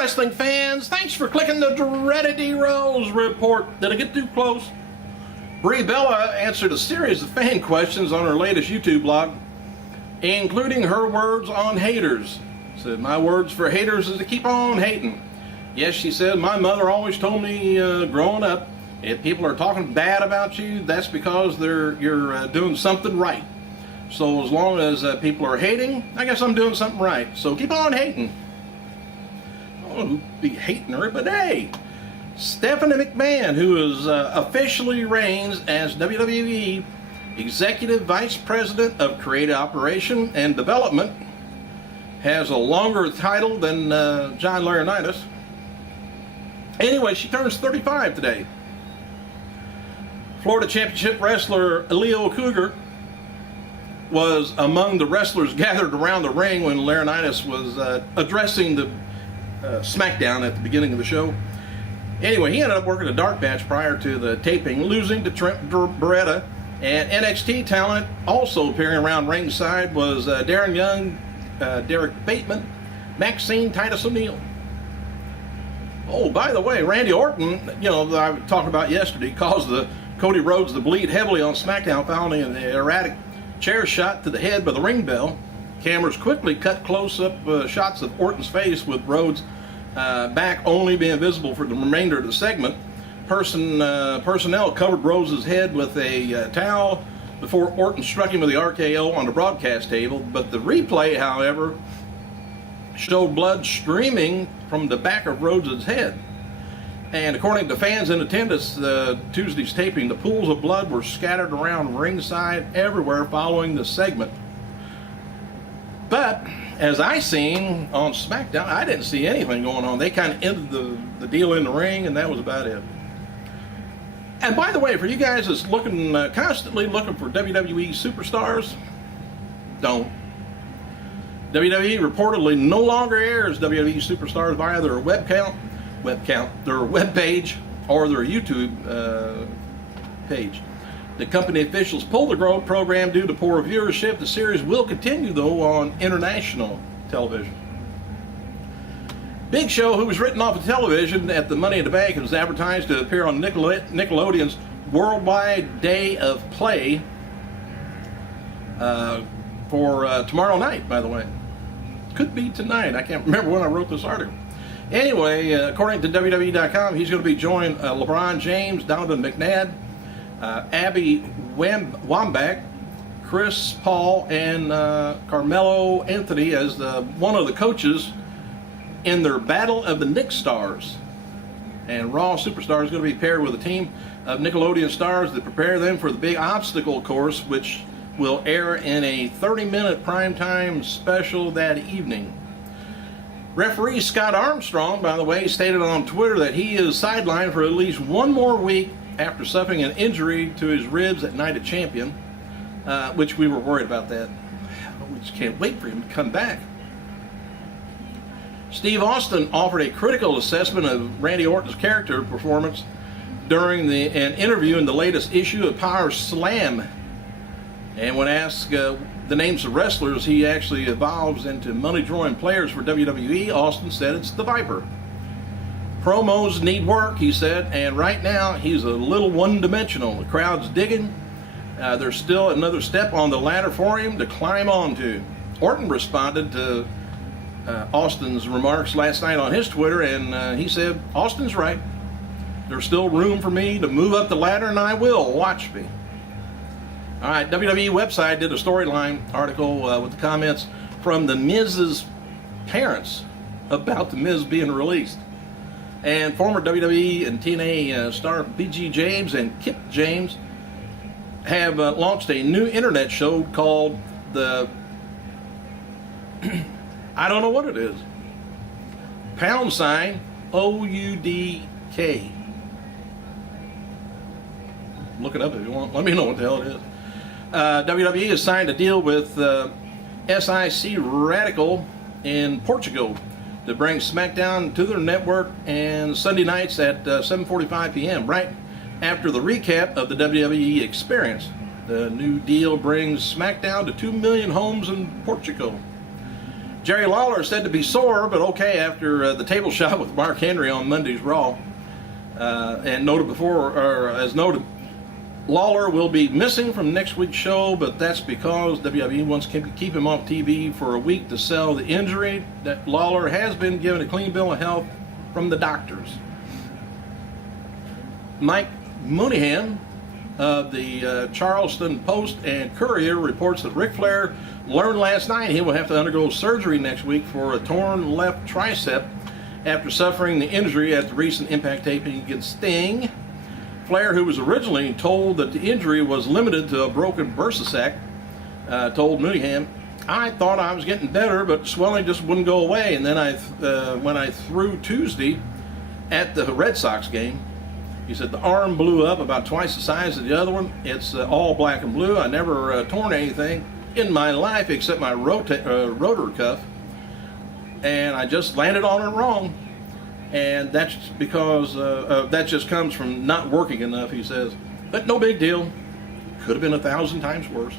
wrestling fans, thanks for clicking the dreaded D-Rose report. Did I get too close? Brie Bella answered a series of fan questions on her latest YouTube blog, including her words on haters. Said, my words for haters is to keep on hating. Yes, she said, my mother always told me growing up, if people are talking bad about you, that's because you're doing something right. So as long as people are hating, I guess I'm doing something right. So keep on hating. I don't know who'd be hating her, but hey, Stephanie McMahon, who is officially reigns as WWE Executive Vice President of Creative Operation and Development, has a longer title than John Laurinaitis. Anyway, she turns 35 today. Florida Championship wrestler Leo Cougar was among the wrestlers gathered around the ring when Laurinaitis was addressing the SmackDown at the beginning of the show. Anyway, he ended up working a dark match prior to the taping, losing to Trent Beretta. And NXT talent also appearing around ringside was Darren Young, Derek Bateman, Maxine Titus O'Neil. Oh, by the way, Randy Orton, that I talked about yesterday, caused Cody Rhodes to bleed heavily on SmackDown following an erratic chair shot to the head by the ring bell. Cameras quickly cut close-up shots of Orton's face, with Rhodes' back only being visible for the remainder of the segment. Personnel covered Rhodes' head with a towel before Orton struck him with the RKO on the broadcast table. But the replay, however, showed blood streaming from the back of Rhodes' head. And according to fans in attendance, Tuesday's taping, the pools of blood were scattered around ringside everywhere following the segment. But as I seen on SmackDown, I didn't see anything going on. They kind of ended the deal in the ring, and that was about it. And by the way, for you guys that's looking constantly looking for WWE superstars, don't. WWE reportedly no longer airs WWE superstars via their their web page, or their YouTube page. The company officials pulled the program due to poor viewership. The series will continue, though, on international television. Big Show, who was written off of television at the Money in the Bank, was advertised to appear on Nickelodeon's Worldwide Day of Play for tomorrow night, by the way. Could be tonight. I can't remember when I wrote this article. Anyway, according to WWE.com, he's going to be joining LeBron James, Donovan McNabb, Abby Wambach, Chris Paul, and Carmelo Anthony as one of the coaches in their Battle of the Nick Stars. And Raw Superstar is going to be paired with a team of Nickelodeon stars that prepare them for the big obstacle course, which will air in a 30-minute primetime special that evening. Referee Scott Armstrong, by the way, stated on Twitter that he is sidelined for at least one more week after suffering an injury to his ribs at Night of Champion, which we were worried about that. We just can't wait for him to come back. Steve Austin offered a critical assessment of Randy Orton's character performance during an interview in the latest issue of Power Slam. And when asked the names of wrestlers he actually evolves into money-drawing players for WWE, Austin said it's the Viper. Promos need work, he said, and right now he's a little one-dimensional. The crowd's digging. There's still another step on the ladder for him to climb onto. Orton responded to Austin's remarks last night on his Twitter, and he said, Austin's right. There's still room for me to move up the ladder, and I will. Watch me. All right, WWE website did a storyline article with the comments from The Miz's parents about The Miz being released. And former WWE and TNA star BG James and Kip James have launched a new internet show called the I don't know what it is. # OUDK. Look it up if you want. Let me know what the hell it is. WWE has signed a deal with SIC Radical in Portugal to bring SmackDown to their network and Sunday nights at 7:45 p.m. right after the recap of the WWE experience. The new deal brings SmackDown to 2 million homes in Portugal. Jerry Lawler is said to be sore, but okay after the table shot with Mark Henry on Monday's Raw. And noted before, or as noted, Lawler will be missing from next week's show, but that's because WWE wants to keep him off TV for a week to sell the injury. That Lawler has been given a clean bill of health from the doctors. Mike Mooneyham of the Charleston Post and Courier reports that Ric Flair learned last night he will have to undergo surgery next week for a torn left tricep after suffering the injury at the recent Impact taping against Sting. Flair, who was originally told that the injury was limited to a broken bursa sac, told Mooneyham, "I thought I was getting better, but swelling just wouldn't go away. And then when I threw Tuesday at the Red Sox game," he said, "the arm blew up about twice the size of the other one. It's all black and blue. I never torn anything in my life except my rotor cuff, and I just landed on it wrong. And that's because that just comes from not working enough," he says. "But no big deal. Could have been 1,000 times worse."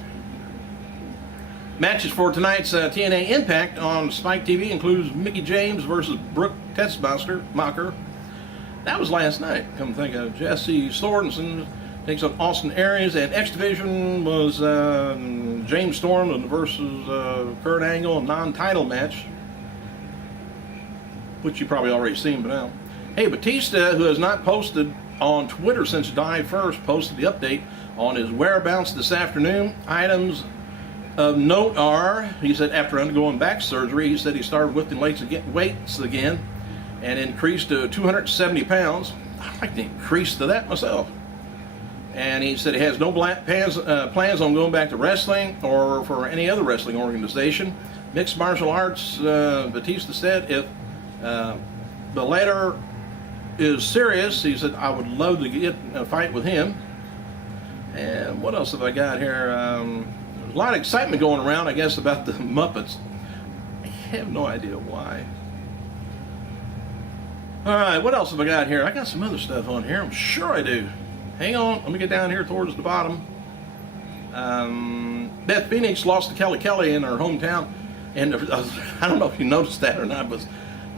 Matches for tonight's TNA Impact on Spike TV includes Mickie James versus Brooke Tessmacher. That was last night, come to think of. Jesse Sorensen takes on Austin Aries, and X Division was James Storm versus Kurt Angle, a non-title match, which you probably already seen by now. Hey, Batista, who has not posted on Twitter since July 1st, posted the update on his whereabouts this afternoon. Items of note are, he said, after undergoing back surgery, he said he started lifting weights again and increased to 270 pounds. I'd like to increase to that myself. And he said he has no plans on going back to wrestling or for any other wrestling organization. Mixed martial arts, Batista said, if the latter is serious, he said, "I would love to get a fight with him." And what else have I got here? There's a lot of excitement going around, I guess, about the Muppets. I have no idea why. All right, what else have I got here? I got some other stuff on here. I'm sure I do. Hang on, let me get down here towards the bottom. Beth Phoenix lost to Kelly Kelly in her hometown, and I don't know if you noticed that or not, but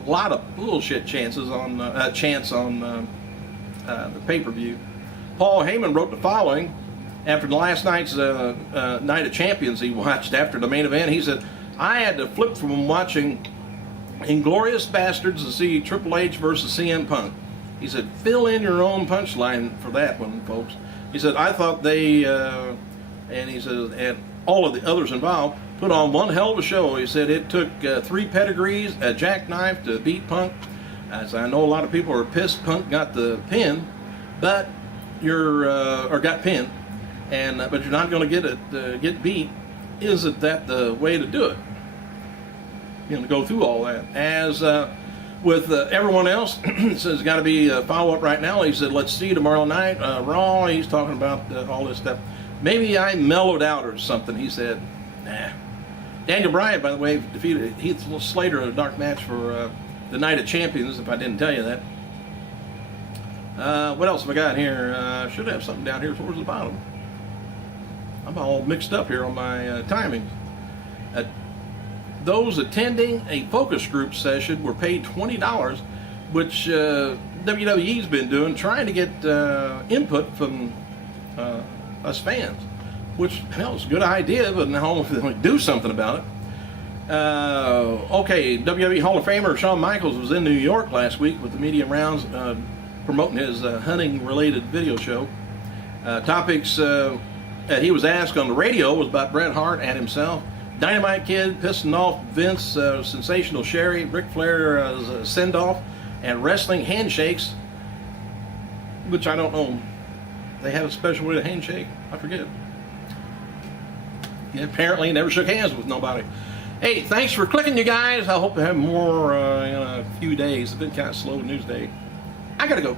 a lot of bullshit chants on the pay-per-view. Paul Heyman wrote the following after the last night's Night of Champions he watched after the main event. He said, "I had to flip from watching Inglorious Bastards to see Triple H versus CM Punk." He said, "Fill in your own punchline for that one, folks." He said, "I thought they," and he said, "and all of the others involved put on one hell of a show." He said, "It took 3 pedigrees, a jackknife to beat Punk." As I know a lot of people are pissed Punk got the pin, but got pinned, but you're not going to get beat. Isn't that the way to do it? You know, to go through all that. As with everyone else, says got to be a follow-up right now. He said, "Let's see you tomorrow night, Raw." He's talking about all this stuff. "Maybe I mellowed out or something," he said. Nah. Daniel Bryan, by the way, defeated Heath Slater in a dark match for the Night of Champions, if I didn't tell you that. What else have I got here? Should have something down here towards the bottom. I'm all mixed up here on my timing. Those attending a focus group session were paid $20, which WWE's been doing, trying to get input from us fans, which, hell, it's a good idea, but now if they do something about it. Okay, WWE Hall of Famer Shawn Michaels was in New York last week with the media rounds promoting his hunting-related video show. Topics that he was asked on the radio was about Bret Hart and himself, Dynamite Kid, pissing off Vince, Sensational Sherry, Ric Flair's send-off, and wrestling handshakes, which I don't know. They have a special way to handshake? I forget. Yeah, apparently he never shook hands with nobody. Hey, thanks for clicking, you guys. I hope to have more in a few days. It's been kind of slow news day. I gotta go.